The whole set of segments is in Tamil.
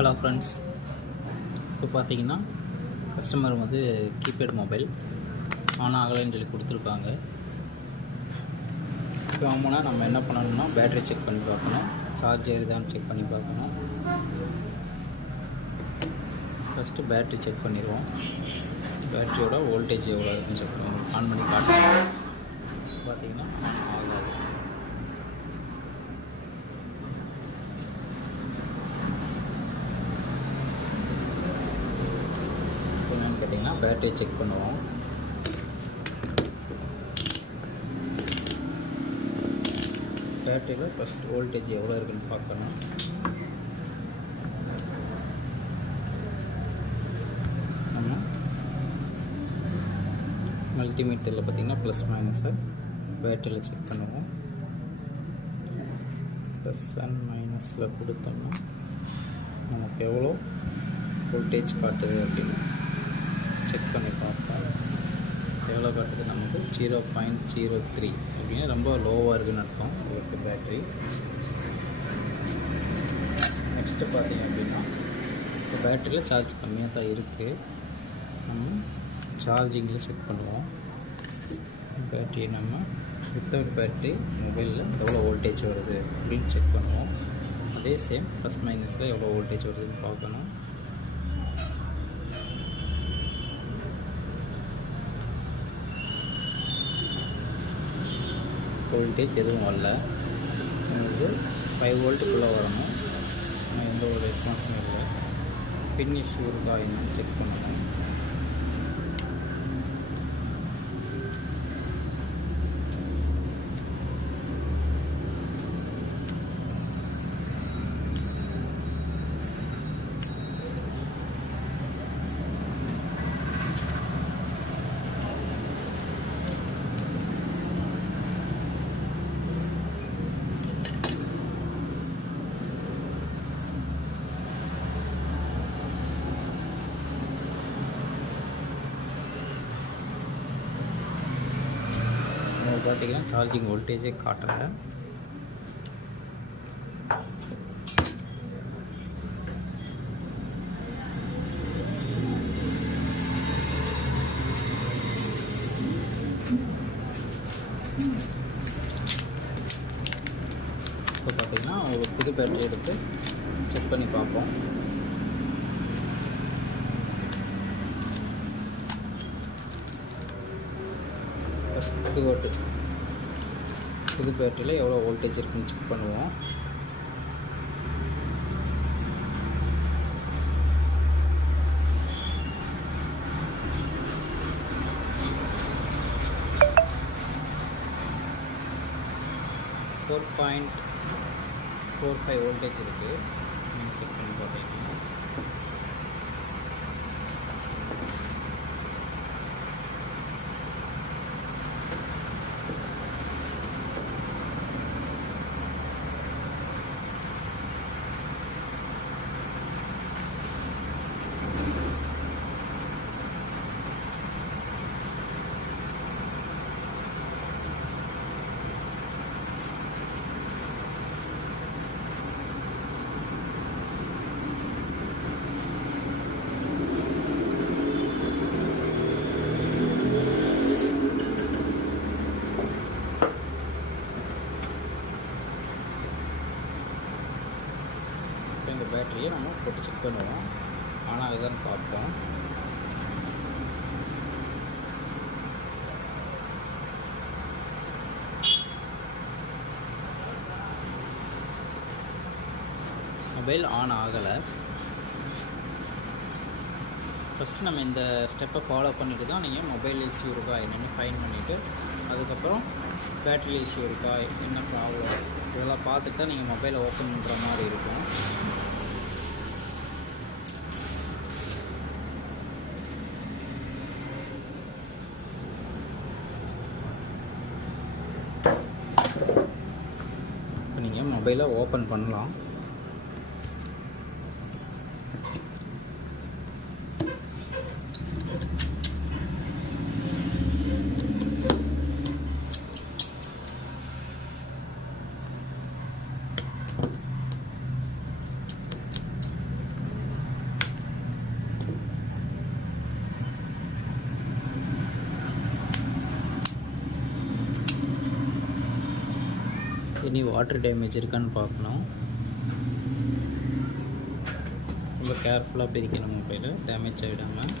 ஹலோ ஃப்ரெண்ட்ஸ், இப்போ பார்த்தீங்கன்னா கஸ்டமர் வந்து கீபேட் மொபைல் ஆன் ஆகலைன்னு சொல்லி கொடுத்துருக்காங்க. இப்போ ஆமாம்னா நம்ம என்ன பண்ணணும்னா பேட்டரி செக் பண்ணி பார்க்கணும், சார்ஜ் ஏறுதான்னு செக் பண்ணி பார்க்கணும். ஃபஸ்ட்டு பேட்டரி செக் பண்ணிடுவோம். பேட்டரியோட வோல்டேஜ் எவ்வளோ இருக்குன்னு செக் பண்ணி ஆன் பண்ணி காட்டுவோம். பார்த்தீங்கன்னா ஆன் ஆகாது. கேட்டிங்கன்னா பேட்டரி செக் பண்ணுவோம். பேட்டரியில் ஃபஸ்ட் வோல்டேஜ் எவ்வளோ இருக்குன்னு பார்க்கணும். நம்ம மல்டிமீட்டரில் பார்த்திங்கன்னா ப்ளஸ் மைனஸை பேட்டரியில் செக் பண்ணுவோம். ப்ளஸ் அண்ட் மைனஸில் கொடுத்தோம்னா நமக்கு எவ்வளோ வோல்டேஜ் காட்டுது அப்படின்னு செக் பண்ணி பார்ப்போம். எவ்வளோ காட்டுது நமக்கு 0.03 அப்படின்னு ரொம்ப லோவாக இருக்குதுன்னு அர்த்தம் உங்களுக்கு பேட்டரி. நெக்ஸ்ட்டு பார்த்தீங்க அப்படின்னா இப்போ பேட்டரியில் சார்ஜ் கம்மியாக தான் இருக்குது. நம்ம சார்ஜிங்கில் செக் பண்ணுவோம். பேட்டரி நம்ம வித்தவுட் பேட்டரி மொபைலில் எவ்வளோ வோல்டேஜ் வருது அப்படின்னு செக் பண்ணுவோம். அதே சேம் ப்ளஸ் மைனஸில் எவ்வளோ வோல்டேஜ் வருதுன்னு பார்க்கணும். வோல்டேஜ் எதுவும் வரல. உங்களுக்கு 5 வோல்ட்டுக்குள்ளே வரணும். ஆனால் எந்த ஒரு ரெஸ்பான்ஸும் இல்லை. ஃபினிஷ் இருக்கா என்னன்னு செக் பண்ணணும். பார்த்தீங்கன்னா சார்ஜிங் வோல்டேஜே காட்டலை. இப்போ பார்த்தீங்கன்னா ஒரு புது பேட்டரி எடுத்து செக் பண்ணி பார்ப்போம். புது பேட்டரியில் எவ்வளோ வோல்டேஜ் இருக்குன்னு செக் பண்ணுவோம். .45 வோல்டேஜ் இருக்குது. செக் பண்ணி பார்த்தீங்கன்னா இந்த பேட்டரியை நம்ம போட்டு செக் பண்ணுவோம். ஆனால் இதுதான் பார்ப்போம். மொபைல் ஆன் ஆகலை. ஃபஸ்ட்டு நம்ம இந்த ஸ்டெப்பை ஃபாலோ பண்ணிவிட்டு தான் நீங்கள் மொபைல் இஷ்யூ இருக்கா என்னென்னு ஃபைன் பண்ணிவிட்டு அதுக்கப்புறம் பேட்டரி இஷ்யூ இருக்கா என்ன ப்ராப்ளம் இதெல்லாம் பார்த்துட்டு தான் நீங்கள் மொபைலை ஓப்பன் பண்ணுற மாதிரி இருக்கும். இப்போ நீங்கள் மொபைலை ஓப்பன் பண்ணலாம். இனி வாட்டர் டேமேஜ் இருக்கான்னு பார்க்கணும். ரொம்ப கேர்ஃபுல்லாக பிரிக்கணும் மொபைலு டேமேஜ் ஆகிடாமல்.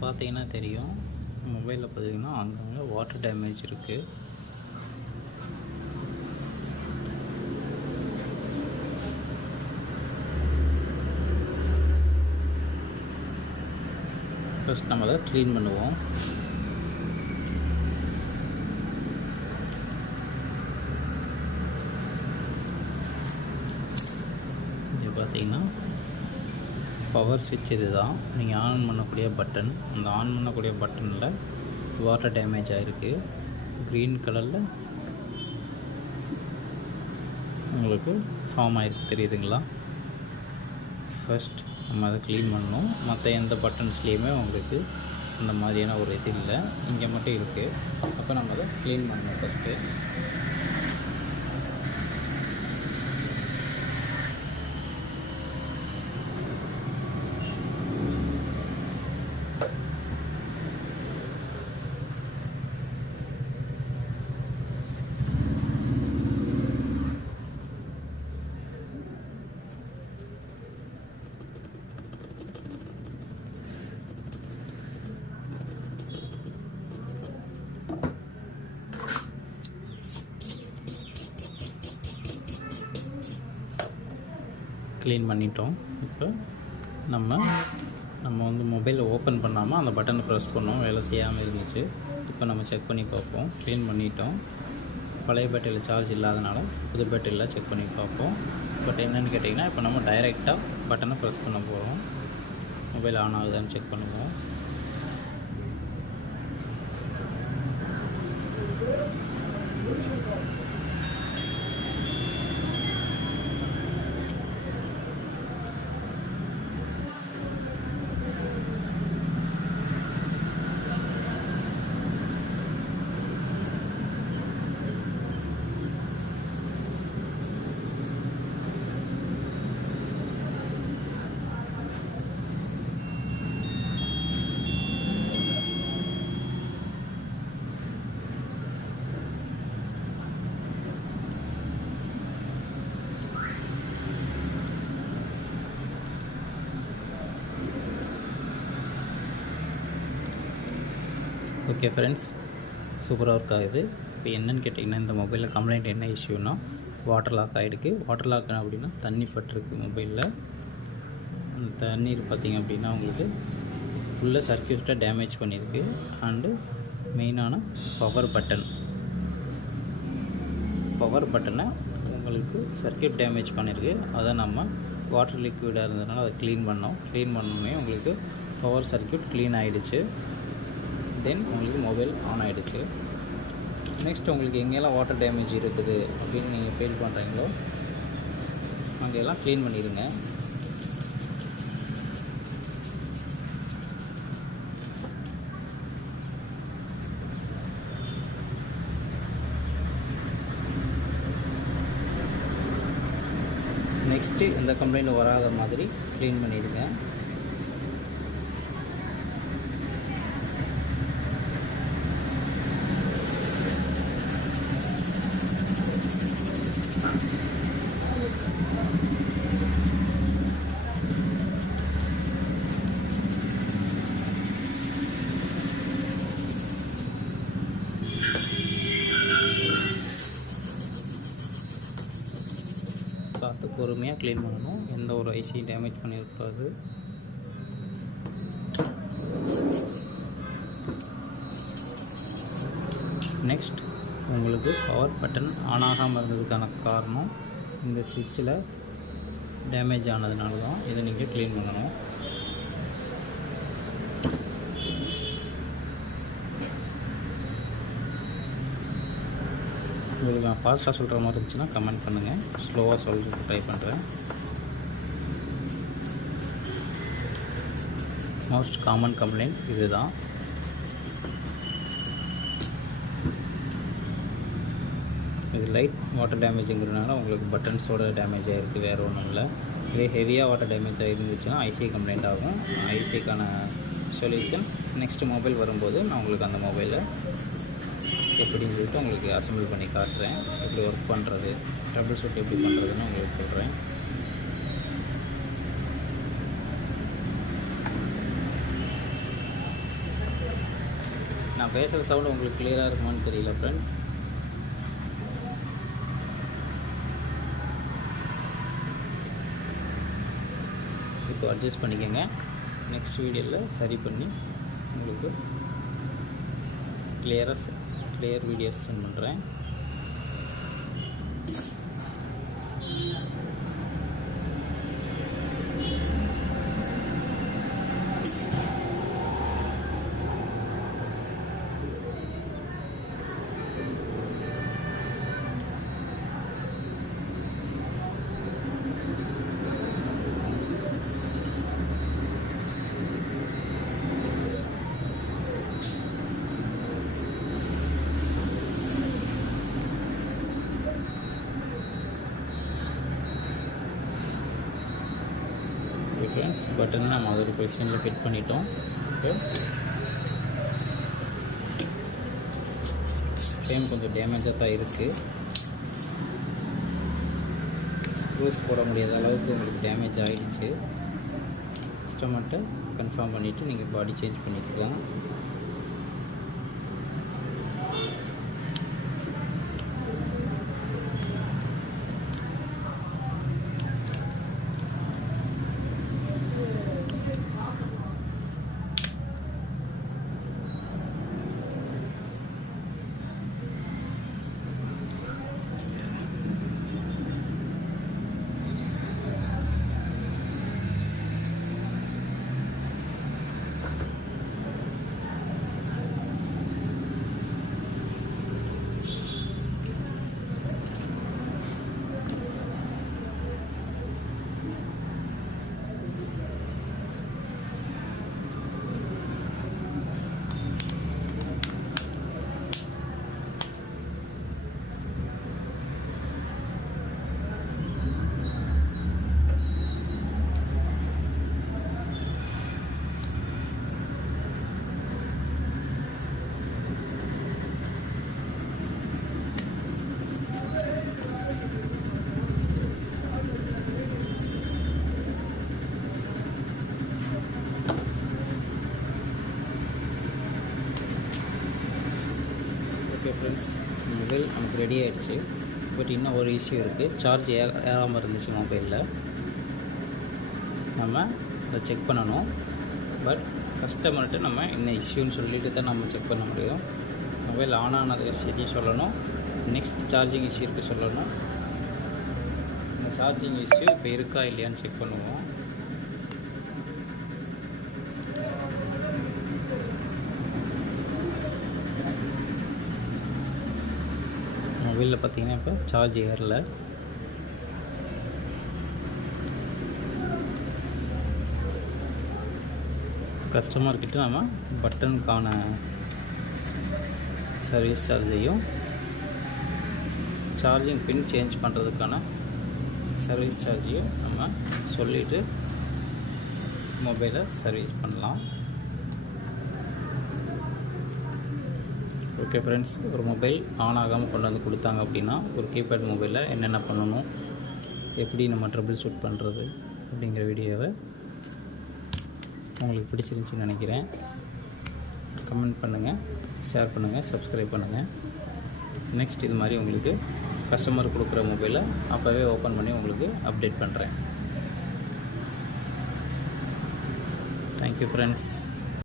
பார்த்தீங்கன்னா தெரியும், மொபைலில் பார்த்தீங்கன்னா அங்கங்கே வாட்டர் டேமேஜ் இருக்குது. ஃபர்ஸ்ட் நம்ம அதை க்ளீன் பண்ணுவோம். இது பார்த்தீங்கன்னா பவர் ஸ்விட்ச் இது தான். நீங்கள் ஆன் பண்ணக்கூடிய பட்டன். அந்த ஆன் பண்ணக்கூடிய பட்டனில் வாட்டர் டேமேஜ் ஆகிருக்கு. க்ரீன் கலரில் உங்களுக்கு ஃபார்ம் ஆகிருக்கு, தெரியுதுங்களா? ஃபர்ஸ்ட் நம்ம அதை க்ளீன் பண்ணணும். மற்ற எந்த பட்டன்ஸ்லேயுமே உங்களுக்கு அந்த மாதிரியான ஒரு இது இல்லை, இங்கே மட்டும் இருக்குது. அப்போ நம்ம அதை க்ளீன் பண்ணணும் ஃபஸ்ட்டு. க்ளீன் பண்ணிட்டோம். இப்போ நம்ம வந்து மொபைலை ஓப்பன் பண்ணாமல் அந்த பட்டனை ப்ரெஸ் பண்ணோம், வேலை செய்யாமல் இருந்துச்சு. இப்போ நம்ம செக் பண்ணி பார்ப்போம். க்ளீன் பண்ணிட்டோம். பழைய பேட்டரியில் சார்ஜ் இல்லாதனால புது பேட்டரியில் செக் பண்ணி பார்ப்போம். பட் என்னென்னு கேட்டிங்கன்னா, இப்போ நம்ம டைரெக்டாக பட்டனை ப்ரெஸ் பண்ண போகிறோம். மொபைல் ஆன் ஆகுதான்னு செக் பண்ணுவோம். ஓகே ஃப்ரெண்ட்ஸ், சூப்பராக ஒர்க் ஆகுது. இப்போ என்னென்னு கேட்டிங்கன்னா, இந்த மொபைலில் கம்ப்ளைண்ட் என்ன இஷ்யூனா, வாட்டர் லாக் ஆகிருக்கு. வாட்டர் லாக் அப்படின்னா தண்ணி பட்டிருக்கு மொபைலில். அந்த தண்ணீர் பார்த்திங்க அப்படின்னா உங்களுக்கு உள்ள சர்க்யூட்டை டேமேஜ் பண்ணியிருக்கு. அண்டு மெயினான பவர் பட்டனை உங்களுக்கு சர்க்யூட் டேமேஜ் பண்ணியிருக்கு. அதை நம்ம வாட்டர் லிக்விடாக இருந்ததுனால அதை க்ளீன் பண்ணோமே உங்களுக்கு பவர் சர்க்யூட் க்ளீன் ஆகிடுச்சு. தென் உங்களுக்கு மொபைல் ஆன் ஆகிடுச்சு. நெக்ஸ்ட் உங்களுக்கு எங்கெல்லாம் வாட்டர் டேமேஜ் இருக்குது அப்படின்னு நீங்கள் ஃபீல் பண்ணுறீங்களோ அங்கெல்லாம் க்ளீன் பண்ணிடுங்க. நெக்ஸ்ட்டு இந்த கம்ப்ளைண்ட் வராத மாதிரி க்ளீன் பண்ணிடுங்க. பொறுமையாக க்ளீன் பண்ணணும். எந்த ஒரு ஐசியும் டேமேஜ் பண்ணிடக்கூடாது. நெக்ஸ்ட் உங்களுக்கு பவர் பட்டன் ஆன் ஆகாமல் இருந்ததுக்கான காரணம் இந்த சுவிட்சில் டேமேஜ் ஆனதுனால தான். இதை நீங்கள் க்ளீன் பண்ணணும். உங்களுக்கு நான் ஃபாஸ்ட்டாக சொல்கிற மாதிரி இருந்துச்சுன்னா கமெண்ட் பண்ணுங்கள். ஸ்லோவாக சொல்ல ட்ரை பண்ணுறேன். மோஸ்ட் காமன் கம்ப்ளைண்ட் இது தான். இது லைட் வாட்டர் டேமேஜுங்கிறதுனால உங்களுக்கு பட்டன்ஸோட டேமேஜ் ஆகிருக்கு, வேறு ஒன்றும் இல்லை. இதே ஹெவியாக வாட்டர் டேமேஜ் ஆகிருந்துச்சுன்னா ஐசி கம்ப்ளைண்ட் ஆகும். ஐசிக்கான சொல்யூஷன் நெக்ஸ்ட்டு மொபைல் வரும்போது நான் உங்களுக்கு அந்த மொபைலை எப்படின்னு சொல்லிட்டு உங்களுக்கு அசம்பிள் பண்ணி காட்டுறேன். எப்படி ஒர்க் பண்ணுறது, ட்ரபிள் ஷூட் எப்படி பண்ணுறதுன்னு உங்களுக்கு சொல்கிறேன். நான் பேசுகிற சவுண்டு உங்களுக்கு கிளியராக இருக்குமான்னு தெரியல ஃப்ரெண்ட்ஸ். இப்போ அட்ஜஸ்ட் பண்ணிக்கோங்க. நெக்ஸ்ட் வீடியோவில் சரி பண்ணி உங்களுக்கு கிளியர் வீடியோஸ் சென்ட் பண்ணுறேன். ஃப்ரெண்ட்ஸ், பட்டன் நம்ம ஒரு பொசிஷனில் ஃபிட் பண்ணிட்டோம். ஓகே, ஃப்ரேம் கொஞ்சம் டேமேஜாக தான் இருக்குது. ஸ்க்ரூஸ் போட முடியாத அளவுக்கு உங்களுக்கு டேமேஜ் ஆகிடுச்சு. கஸ்டமர்கிட்ட கன்ஃபார்ம் பண்ணிவிட்டு நீங்கள் பாடி சேஞ்ச் பண்ணிக்கலாம். ஓகே ஃப்ரெண்ட்ஸ், மொபைல் நமக்கு ரெடி ஆகிடுச்சு. பட் இன்னும் ஒரு இஷ்யூ இருக்குது. சார்ஜ் ஏறாமல் இருந்துச்சு மொபைலில். நம்ம அதை செக் பண்ணணும். பட் கஸ்டமர்கிட்ட நம்ம என்ன இஷ்யூன்னு சொல்லிட்டு தான் நம்ம செக் பண்ண முடியும். மொபைல் ஆன் ஆனது விஷயத்தையும் சொல்லணும், நெக்ஸ்ட் சார்ஜிங் இஷ்யூ இருக்குது சொல்லணும். இந்த சார்ஜிங் இஷ்யூ இப்போ இருக்கா இல்லையான்னு செக் பண்ணுவோம். மொபைலில் பார்த்தீங்கன்னா இப்போ சார்ஜ் ஏறல. கஸ்டமர்கிட்ட நம்ம பட்டனுக்கான சர்வீஸ் சார்ஜையும் சார்ஜிங் பின் சேஞ்ச் பண்ணுறதுக்கான சர்வீஸ் சார்ஜையும் நம்ம சொல்லிவிட்டு மொபைலை சர்வீஸ் பண்ணலாம். ஓகே ஃப்ரெண்ட்ஸ், ஒரு மொபைல் ஆன் ஆகாமல் கொண்டு வந்து கொடுத்தாங்க அப்படின்னா ஒரு கீபேட் மொபைலில் என்னென்ன பண்ணணும், எப்படி நம்ம ட்ரபிள் ஷூட் பண்ணுறது அப்படிங்கிற வீடியோவை உங்களுக்கு பிடிச்சிருந்துச்சின்னு நினைக்கிறேன். கமெண்ட் பண்ணுங்கள், ஷேர் பண்ணுங்கள், சப்ஸ்கிரைப் பண்ணுங்கள். நெக்ஸ்ட் இது மாதிரி உங்களுக்கு கஸ்டமர் கொடுக்குற மொபைலை அப்போவே ஓப்பன் பண்ணி உங்களுக்கு அப்டேட் பண்ணுறேன். Thank you friends.